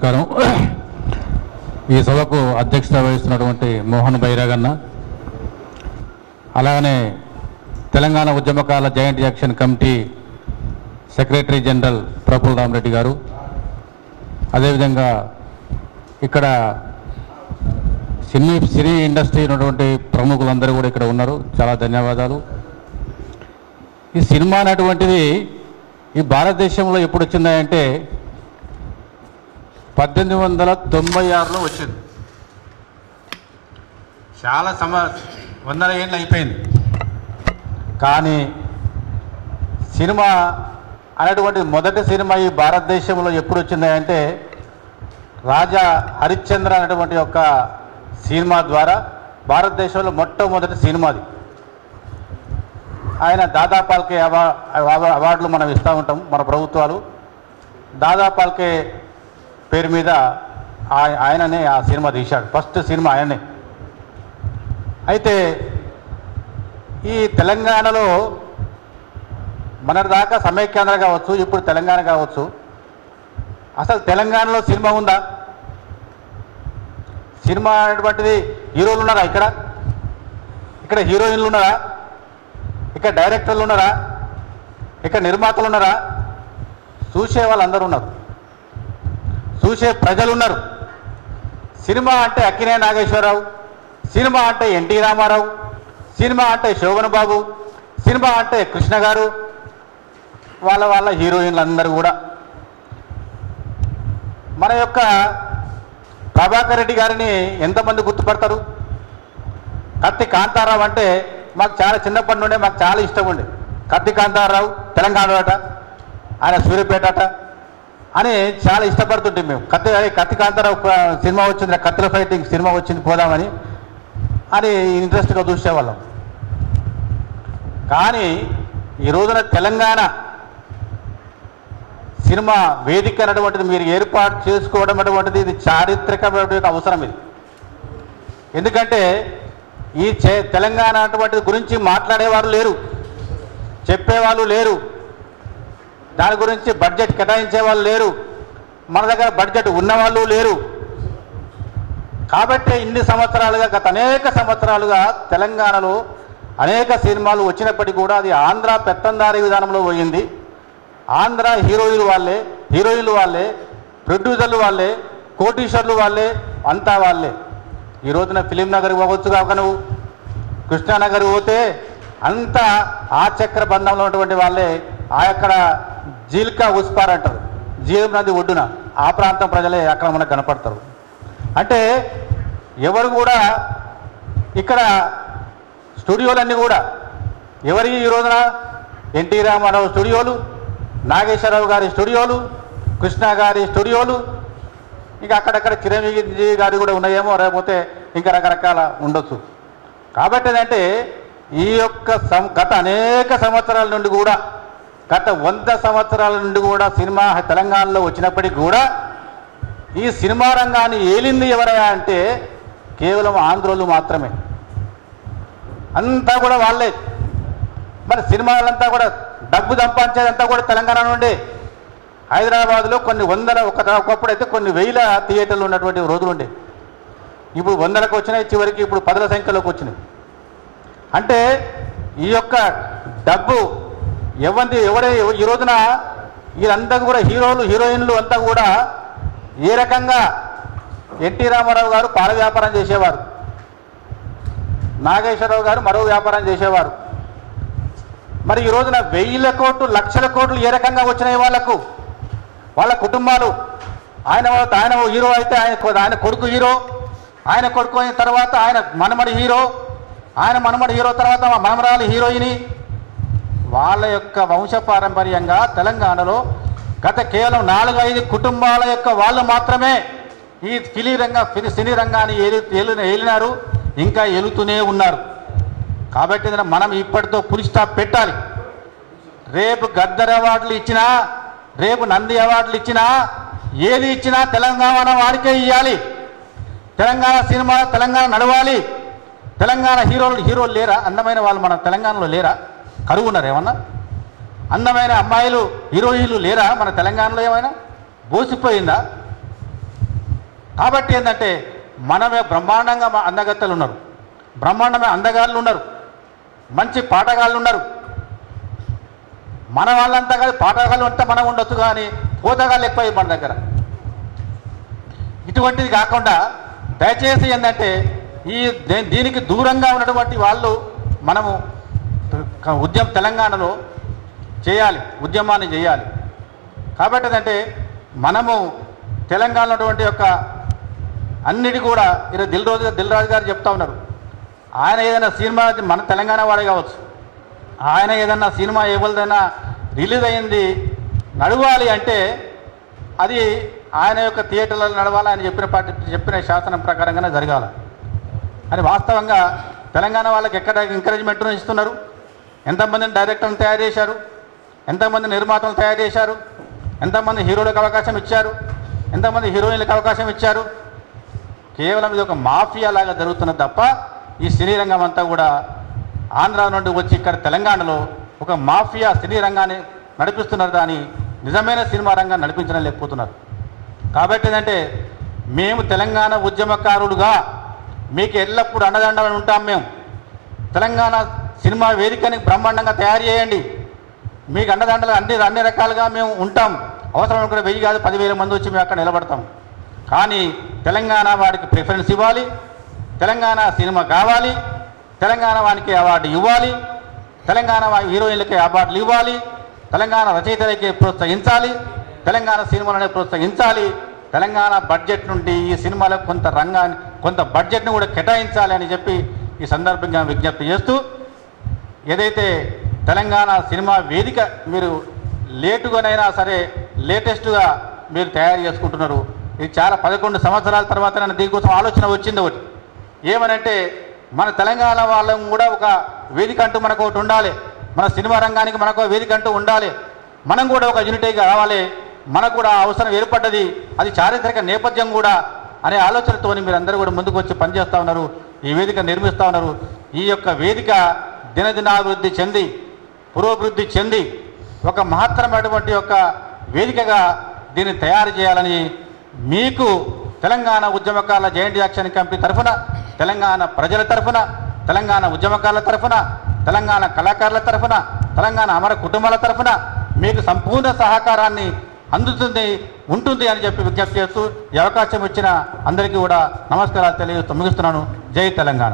నమస్కారం. ఈ సభకు అధ్యక్షత వహిస్తున్నటువంటి మోహన్ బైరాగన్న, అలాగనే తెలంగాణ ఉద్యమకాల joint action committee secretary general Praful Ramareddy గారు, అదేవిధంగా ఇక్కడ సినీ ఇండస్ట్రీ ఉన్నటువంటి ప్రముఖులందరూ కూడా ఇక్కడ ఉన్నారు. చాలా ధన్యవాదాలు. ఈ సినిమా అనేటువంటిది ఈ భారతదేశంలో ఎప్పుడు వచ్చిందంటే 1896లో వచ్చింది. చాలా వందల ఏళ్ళు అయిపోయింది. కానీ సినిమా అనేటువంటి మొదటి సినిమా ఈ భారతదేశంలో ఎప్పుడు వచ్చిందంటే రాజా హరిశ్చంద్ర అనేటువంటి ఒక సినిమా ద్వారా భారతదేశంలో మొట్టమొదటి సినిమాది. ఆయన దాదా పాల్కే అవార్డులు మనం ఇస్తూ ఉంటాం. మన ప్రభుత్వాలు దాదా పాల్కే పేరు మీద ఆయననే ఆ సినిమా తీశాడు. ఫస్ట్ సినిమా ఆయనే. అయితే ఈ తెలంగాణలో మొన్నటిదాకా సమైక్యాంధ్ర కావచ్చు, ఇప్పుడు తెలంగాణ కావచ్చు, అసలు తెలంగాణలో సినిమా ఉందా? సినిమా అనేటువంటిది హీరోలు ఉన్నారా? ఇక్కడ హీరోయిన్లు ఉన్నారా? ఇక్కడ డైరెక్టర్లు ఉన్నారా? ఇక్కడ నిర్మాతలు ఉన్నారా? చూసే వాళ్ళందరూ ఉన్నారు, చూసే ప్రజలు ఉన్నారు. సినిమా అంటే అక్కినేని నాగేశ్వరరావు, సినిమా అంటే ఎన్టీ రామారావు, సినిమా అంటే శోభన్ బాబు, సినిమా అంటే కృష్ణ గారు, వాళ్ళ హీరోయిన్లు అందరూ కూడా. మన యొక్క ప్రభాకర్ రెడ్డి గారిని ఎంతమంది గుర్తుపడతారు? కత్తి కాంతారావు అంటే మాకు చాలా చిన్నప్పటి నుండే మాకు చాలా ఇష్టం ఉండే. కత్తి కాంతారావు తెలంగాణ అట, ఆయన సూర్యాపేట అట అని చాలా ఇష్టపడుతుంటే మేము. కత్తి కాంతారావు సినిమా వచ్చింది, కత్తిల ఫైటింగ్ సినిమా వచ్చింది, పోదామని అని ఇంట్రెస్ట్గా చూసేవాళ్ళం. కానీ ఈ రోజున తెలంగాణ సినిమా వేదిక అనేటువంటిది మీరు ఏర్పాటు చేసుకోవడం అనేటువంటిది ఇది చారిత్రకమైనటువంటి అవసరం. ఇది ఎందుకంటే ఈ తెలంగాణ అటువంటిది గురించి మాట్లాడేవారు లేరు, చెప్పేవాళ్ళు లేరు, దాని గురించి బడ్జెట్ కేటాయించే వాళ్ళు లేరు, మన దగ్గర బడ్జెట్ ఉన్నవాళ్ళు లేరు. కాబట్టి ఇన్ని సంవత్సరాలుగా, గత అనేక సంవత్సరాలుగా తెలంగాణలో అనేక సినిమాలు వచ్చినప్పటికీ కూడా అది ఆంధ్ర పెత్తందారీ విధానంలో పోయింది. ఆంధ్ర హీరోయిన్లు వాళ్ళే, ప్రొడ్యూసర్లు వాళ్ళే, కోటీశ్వర్లు వాళ్ళే, అంతా వాళ్ళే. ఈ రోజున ఫిలిం నగర్ పోవచ్చు కాక నువ్వు కృష్ణానగర్ పోతే అంతా ఆ చక్ర బంధంలో ఉన్నటువంటి వాళ్ళే. ఆ అక్కడ జీల్కా ఉస్పార్ అంటారు, జీవం నది ఒడ్డున ఆ ప్రాంతం ప్రజలే అక్కడ మనకు కనపడతారు. అంటే ఎవరు కూడా ఇక్కడ స్టూడియోలన్నీ కూడా ఎవరి ఈ రోజున ఎన్టీ రామారావు స్టూడియోలు, నాగేశ్వరరావు గారి స్టూడియోలు, కృష్ణ గారి స్టూడియోలు, ఇంకా అక్కడక్కడ చిరంజీవి గారి కూడా ఉన్నాయేమో, లేకపోతే ఇంకా రకరకాల ఉండొచ్చు. కాబట్టి ఏంటంటే ఈ యొక్క గత అనేక సంవత్సరాల నుండి కూడా, గత 100 సంవత్సరాల నుండి కూడా సినిమా తెలంగాణలో వచ్చినప్పటికీ కూడా ఈ సినిమా రంగాన్ని ఏలింది ఎవరైనా అంటే కేవలం ఆంధ్రోళ్ళు మాత్రమే. అంతా కూడా వాళ్ళే. మరి సినిమాలంతా కూడా డబ్బు సంపాదించేదంతా కూడా తెలంగాణ నుండి. హైదరాబాద్లో కొన్ని వందల, ఒకప్పుడైతే కొన్ని వేల థియేటర్లు ఉన్నటువంటి రోజులు ఉండే. ఇప్పుడు 100లకు వచ్చినాయి, చివరికి ఇప్పుడు 10ల సంఖ్యలోకి వచ్చినాయి. అంటే ఈ యొక్క డబ్బు ఎవడే ఈ రోజున వీళ్ళంతా కూడా హీరోయిన్లు అంతా కూడా ఏ రకంగా ఎన్టీ రామారావు గారు పాల వ్యాపారం చేసేవారు, నాగేశ్వరరావు గారు మరో వ్యాపారం చేసేవారు. మరి ఈ రోజున 1000 కోట్లు, లక్షల కోట్లు ఏ రకంగా వచ్చినాయి వాళ్ళకు, వాళ్ళ కుటుంబాలు. ఆయన హీరో అయితే ఆయన కొడుకు హీరో, ఆయన కొడుకు అయిన తర్వాత ఆయన మనమడి హీరో, ఆయన మనమడి హీరో తర్వాత మనమరాలి హీరోయిని. వాళ్ళ యొక్క వంశపారంపర్యంగా తెలంగాణలో గత కేవలం 4-5 కుటుంబాల యొక్క వాళ్ళు మాత్రమే ఈ సినీ రంగాన్ని ఏలినారు, ఇంకా ఏలుతూనే ఉన్నారు. కాబట్టి మనం ఇప్పటితో ఫుల్ స్టాప్ పెట్టాలి. రేపు గద్దర్ అవార్డులు ఇచ్చినా, రేపు నంది అవార్డులు ఇచ్చినా, ఏది ఇచ్చినా తెలంగాణ వారికే ఇవ్వాలి. తెలంగాణ సినిమా తెలంగాణ నడవాలి. తెలంగాణ హీరోలు లేరా? అందమైన వాళ్ళు మన తెలంగాణలో లేరా? కరువు ఉన్నారు ఏమన్నా? అందమైన అమ్మాయిలు హీరోయిన్లు లేరా మన తెలంగాణలో? ఏమైనా బోసిపోయిందా? కాబట్టి ఏంటంటే మనమే బ్రహ్మాండంగా అందగత్తెలు ఉన్నారు, బ్రహ్మాండమే అందగాళ్ళు ఉన్నారు, మంచి పాటగాళ్ళు ఉన్నారు. మన వాళ్ళంతా కాదు, పాటగాళ్ళు అంతా మనం ఉండొచ్చు, కానీ పోతగాళ్ళు ఎక్కువ మన దగ్గర. ఇటువంటిది కాకుండా దయచేసి ఏంటంటే దీనికి దూరంగా ఉన్నటువంటి వాళ్ళు మనము తెలంగాణలో చేయాలి, ఉద్యమాన్ని చేయాలి. కాబట్టి ఏంటంటే మనము తెలంగాణలో ఉన్నటువంటి యొక్క అన్నిటి కూడా ఈరోజు దిల్ రాజు గారు చెప్తా ఉన్నారు. ఆయన ఏదైనా సినిమా, మన తెలంగాణ వాడే కావచ్చు, ఆయన ఏదన్నా సినిమా ఎవరిదైనా రిలీజ్ అయింది నడవాలి అంటే అది ఆయన యొక్క థియేటర్లలో నడవాలి, ఆయన చెప్పిన శాసనం ప్రకారంగానే జరగాల అని. వాస్తవంగా తెలంగాణ వాళ్ళకి ఎక్కడ ఎంకరేజ్మెంట్ ఇస్తున్నారు? ఎంతమందిని డైరెక్టర్ని తయారు చేశారు, ఎంతమంది నిర్మాతలు తయారు చేశారు, ఎంతమంది హీరోలకు అవకాశం ఇచ్చారు, ఎంతమంది హీరోయిన్లకు అవకాశం ఇచ్చారు. కేవలం ఇది ఒక మాఫియా లాగా జరుగుతున్నది తప్ప ఈ సినీ రంగం అంతా కూడా ఆంధ్ర నుండి వచ్చి ఇక్కడ తెలంగాణలో ఒక మాఫియా సినీ రంగాన్ని నడిపిస్తున్నారు, దాని నిజమైన సినిమా రంగాన్ని నడిపించడం లేకపోతున్నారు. కాబట్టి ఏంటంటే మేము తెలంగాణ ఉద్యమకారులుగా మీకు ఎల్లప్పుడూ అండదండగా ఉంటాం. మేము తెలంగాణ సినిమా వేదికని బ్రహ్మాండంగా తయారు చేయండి, మీకు అండదండలు అన్ని రకాలుగా మేము ఉంటాం. అవసరం అనుకున్న 1000 కాదు 10,000 మంది వచ్చి మేము అక్కడ నిలబడతాం. కానీ తెలంగాణ వాడికి ప్రిఫరెన్స్ ఇవ్వాలి, తెలంగాణ సినిమా కావాలి, తెలంగాణ వానికి అవార్డు ఇవ్వాలి, తెలంగాణ హీరోయిన్లకి అవార్డులు ఇవ్వాలి, తెలంగాణ రచయితలకి ప్రోత్సహించాలి, తెలంగాణ సినిమాలనే ప్రోత్సహించాలి, తెలంగాణ బడ్జెట్ నుండి ఈ సినిమాలకు కొంత బడ్జెట్ను కూడా కేటాయించాలి అని చెప్పి ఈ సందర్భంగా విజ్ఞప్తి చేస్తూ, ఏదైతే తెలంగాణ సినిమా వేదిక మీరు లేటుగానైనా సరే లేటెస్ట్గా మీరు తయారు చేసుకుంటున్నారు. ఇది చాలా 11 సంవత్సరాల తర్వాత నన్ను దీనికోసం ఆలోచన వచ్చింది. ఒకటి ఏమనంటే మన తెలంగాణ వాళ్ళం కూడా ఒక వేదిక అంటూ మనకు ఒకటి ఉండాలి, మన సినిమా రంగానికి మనకు వేదిక అంటూ ఉండాలి, మనం కూడా ఒక యూనిటీగా రావాలి, మనకు కూడా అవసరం ఏర్పడ్డది, అది చారిత్రక నేపథ్యం కూడా అనే ఆలోచనతో మీరందరూ కూడా ముందుకు వచ్చి పనిచేస్తూ ఉన్నారు, ఈ వేదిక నిర్మిస్తూ ఉన్నారు. ఈ యొక్క వేదిక దినదినాభివృద్ధి చెంది పురోభివృద్ధి చెంది ఒక మహత్తరమైనటువంటి యొక్క వేదికగా దీన్ని తయారు చేయాలని మీకు తెలంగాణ ఉద్యమకారుల జాయింట్ యాక్షన్ కమిటీ తరఫున, తెలంగాణ ప్రజల తరఫున, తెలంగాణ ఉద్యమకారుల తరఫున, తెలంగాణ కళాకారుల తరఫున, తెలంగాణ అమర కుటుంబాల తరఫున మీకు సంపూర్ణ సహకారాన్ని ఉంటుంది అని చెప్పి విజ్ఞప్తి చేస్తూ ఈ అవకాశం ఇచ్చిన అందరికీ కూడా నమస్కారాలు తెలియజేస్తూ ముగిస్తున్నాను. జై తెలంగాణ.